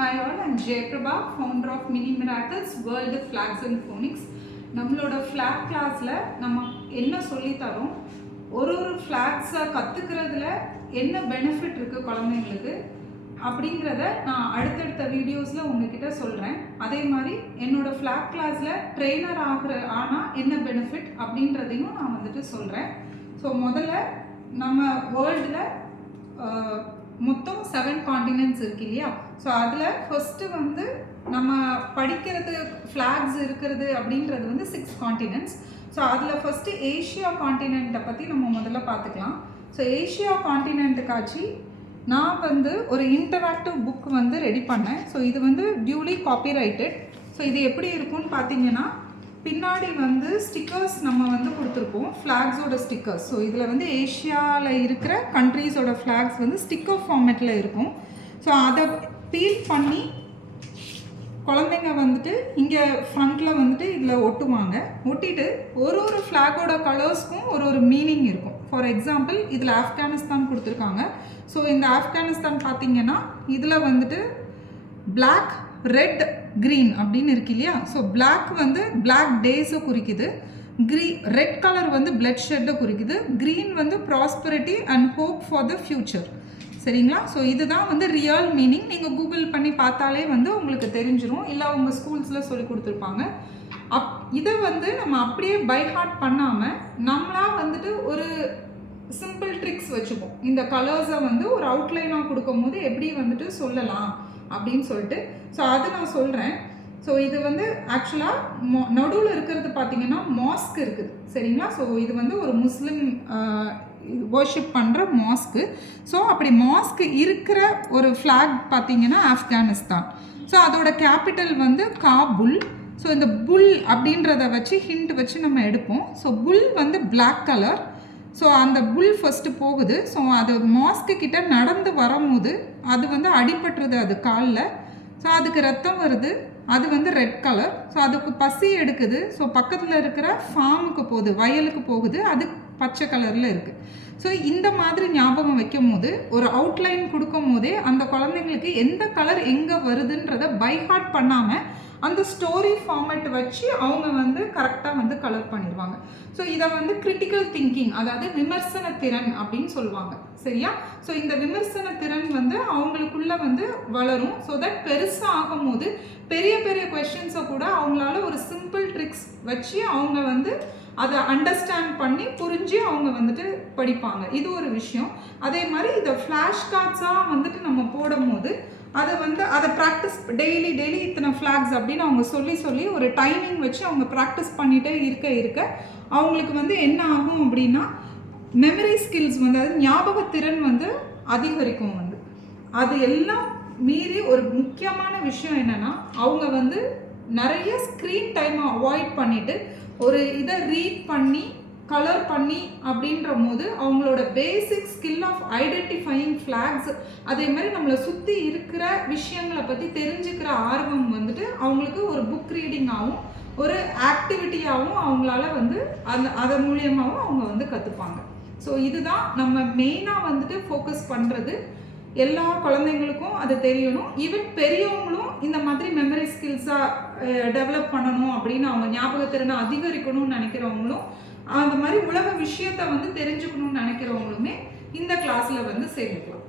Hi all, I'm Jayprabha, founder of Mini Miracles World Flags and Phonics. நம்மளோட flag classல நம்ம என்ன சொல்லி தரோம், ஒரு flags-ஐ கத்துக்கிறதுல என்ன benefit இருக்கு குழந்தைங்களுக்கு அப்படிங்கறத நான் அடுத்தடுத்த வீடியோஸ்ல உங்ககிட்ட சொல்றேன். அதே மாதிரி என்னோட flag classல ட்ரெய்னர் ஆனா என்ன benefit அப்படின்றதையும் நான் வந்துட்டு சொல்றேன். ஸோ முதல்ல நம்ம வேர்ல்டுல மொத்தம் 7 காண்டினென்ட்ஸ் இருக்கு இல்லையா? ஸோ அதில் ஃபர்ஸ்ட்டு வந்து நம்ம படிக்கிறது ஃப்ளாக்ஸ் இருக்கிறது அப்படின்றது வந்து 6 காண்டினென்ட்ஸ். ஸோ அதில் ஃபஸ்ட்டு ஏஷியா காண்டினென்ட்டை பற்றி நம்ம முதல்ல பார்த்துக்கலாம். ஸோ ஏஷியா காண்டினென்ட்டுக்காச்சு நான் வந்து ஒரு இன்டராக்டிவ் புக் வந்து ரெடி பண்ணேன். ஸோ இது வந்து டியூலி காப்பிரைட்டட். ஸோ இது எப்படி இருக்கும்னு பார்த்தீங்கன்னா, பின்னாடி வந்து ஸ்டிக்கர்ஸ் நம்ம வந்து கொடுத்துருப்போம், ஃப்ளாக்ஸோட ஸ்டிக்கர்ஸ். ஸோ இதில் வந்து ஏஷியாவில் இருக்கிற கண்ட்ரீஸோட ஃப்ளாக்ஸ் வந்து ஸ்டிக்கர் ஃபார்மேட்டில் இருக்கும். ஸோ அதை பீல் பண்ணி குழந்தைங்க வந்துட்டு இங்கே ஃப்ரண்ட்டில் வந்துட்டு இதில் ஒட்டுவாங்க. ஒட்டிட்டு ஒரு ஃப்ளாகோட கலர்ஸ்க்கும் ஒரு மீனிங் இருக்கும். ஃபார் எக்ஸாம்பிள் இதில் ஆப்கானிஸ்தான் கொடுத்துருக்காங்க. ஸோ இந்த ஆப்கானிஸ்தான் பார்த்தீங்கன்னா இதில் வந்துட்டு பிளாக், ரெட், க்ரீன் அப்படின்னு இருக்கு இல்லையா? ஸோ பிளாக் வந்து பிளாக் டேஸை குறிக்குது, ரெட் கலர் வந்து பிளட் ஷெட்டை குறிக்குது, க்ரீன் வந்து prosperity and hope for the future. சரிங்களா? ஸோ இதுதான் வந்து ரியல் மீனிங். நீங்கள் கூகுள் பண்ணி பார்த்தாலே வந்து உங்களுக்கு தெரிஞ்சிடும், இல்லை உங்கள் ஸ்கூல்ஸில் சொல்லி கொடுத்துருப்பாங்க. இதை வந்து நம்ம அப்படியே பை ஹார்ட் பண்ணாமல் நம்மளாக வந்துட்டு ஒரு சிம்பிள் ட்ரிக்ஸ் வச்சுப்போம். இந்த கலர்ஸை வந்து ஒரு அவுட்லைனாக கொடுக்கும் போது எப்படி வந்துட்டு சொல்லலாம் அப்படின்னு சொல்லிட்டு. ஸோ அது நான் சொல்கிறேன். ஸோ இது வந்து ஆக்சுவலாக நடுவில் இருக்கிறது பார்த்தீங்கன்னா மாஸ்க் இருக்குது. சரிங்களா? ஸோ இது வந்து ஒரு முஸ்லீம் வர்ஷிப் பண்ணுற மாஸ்க்கு. ஸோ அப்படி மாஸ்க் இருக்கிற ஒரு ஃப்ளாக் பார்த்தீங்கன்னா ஆப்கானிஸ்தான். ஸோ அதோட கேபிட்டல் வந்து காபுல். ஸோ இந்த புல் அப்படின்றத வச்சு ஹிண்ட் வச்சு நம்ம எடுப்போம். ஸோ புல் வந்து பிளாக் கலர். ஸோ அந்த புல் ஃபஸ்ட்டு போகுது. ஸோ அது மாஸ்க்கு கிட்ட நடந்து வரும்போது அது வந்து அடிபட்டுருது அது காலில். ஸோ அதுக்கு ரத்தம் வருது, அது வந்து ரெட் கலர். ஸோ அதுக்கு பசி எடுக்குது. ஸோ பக்கத்தில் இருக்கிற ஃபார்முக்கு போகுது, வயலுக்கு போகுது, அது பச்சை கலரில் இருக்குது. ஸோ இந்த மாதிரி ஞாபகம் வைக்கும் போது ஒரு அவுட்லைன் கொடுக்கும் போதே அந்த குழந்தைங்களுக்கு எந்த கலர் எங்கே வருதுன்றதை பைஹார்ட் பண்ணாமல் அந்த ஸ்டோரி ஃபார்மேட் வச்சு அவங்க வந்து கரெக்டாக வந்து கலர் பண்ணிடுவாங்க. ஸோ இதை வந்து கிரிட்டிக்கல் திங்கிங், அதாவது விமர்சன திறன் அப்படின்னு சொல்லுவாங்க. சரியா? ஸோ இந்த விமர்சன திறன் வந்து அவங்களுக்குள்ள வந்து வளரும். ஸோ தட் பெருசாக ஆகும் போது பெரிய பெரிய கொஸ்டின்ஸை கூட அவங்களால ஒரு சிம்பிள் ட்ரிக்ஸ் வச்சு அவங்க வந்து அதை அண்டர்ஸ்டாண்ட் பண்ணி புரிஞ்சு அவங்க வந்துட்டு படிப்பாங்க. இது ஒரு விஷயம். அதே மாதிரி இதை ஃப்ளாஷ் கார்ட்ஸாக வந்துட்டு நம்ம போடும் போது அதை ப்ராக்டிஸ் டெய்லி இத்தனை ஃப்ளாக்ஸ் அப்படின்னு அவங்க சொல்லி ஒரு டைமிங் வச்சு அவங்க ப்ராக்டிஸ் பண்ணிகிட்டே இருக்க அவங்களுக்கு வந்து என்ன ஆகும் அப்படின்னா, மெமரி ஸ்கில்ஸ் வந்து, அதாவது ஞாபகத்திறன் வந்து அதிகரிக்கும். வந்து அது எல்லாம் மீறி ஒரு முக்கியமான விஷயம் என்னென்னா, அவங்க வந்து நிறைய ஸ்க்ரீன் டைமை அவாய்ட் பண்ணிவிட்டு ஒரு இதை ரீட் பண்ணி கலர் பண்ணி அப்படின்ற போது அவங்களோட basic skill of identifying flags, அதே மாதிரி நம்மளை சுற்றி இருக்கிற விஷயங்களை பற்றி தெரிஞ்சுக்கிற ஆர்வம் வந்துட்டு அவங்களுக்கு ஒரு புக் ரீடிங்காகவும் ஒரு ஆக்டிவிட்டியாகவும் அவங்களால வந்து அதன் மூலியமாகவும் அவங்க வந்து கற்றுப்பாங்க. ஸோ இதுதான் நம்ம மெயினாக வந்துட்டு ஃபோக்கஸ் பண்ணுறது. எல்லா குழந்தைங்களுக்கும் அது தெரியணும். ஈவன் பெரியவங்களும் இந்த மாதிரி மெமரி ஸ்கில்ஸாக டெவலப் பண்ணணும் அப்படின்னு அவங்க ஞாபகத்திறனை அதிகரிக்கணும்னு நினைக்கிறவங்களும், அந்த மாதிரி உலக விஷயத்தை வந்து தெரிஞ்சுக்கணும்னு நினைக்கிறவங்களுமே இந்த கிளாஸில் வந்து சேர்ந்துக்கலாம்.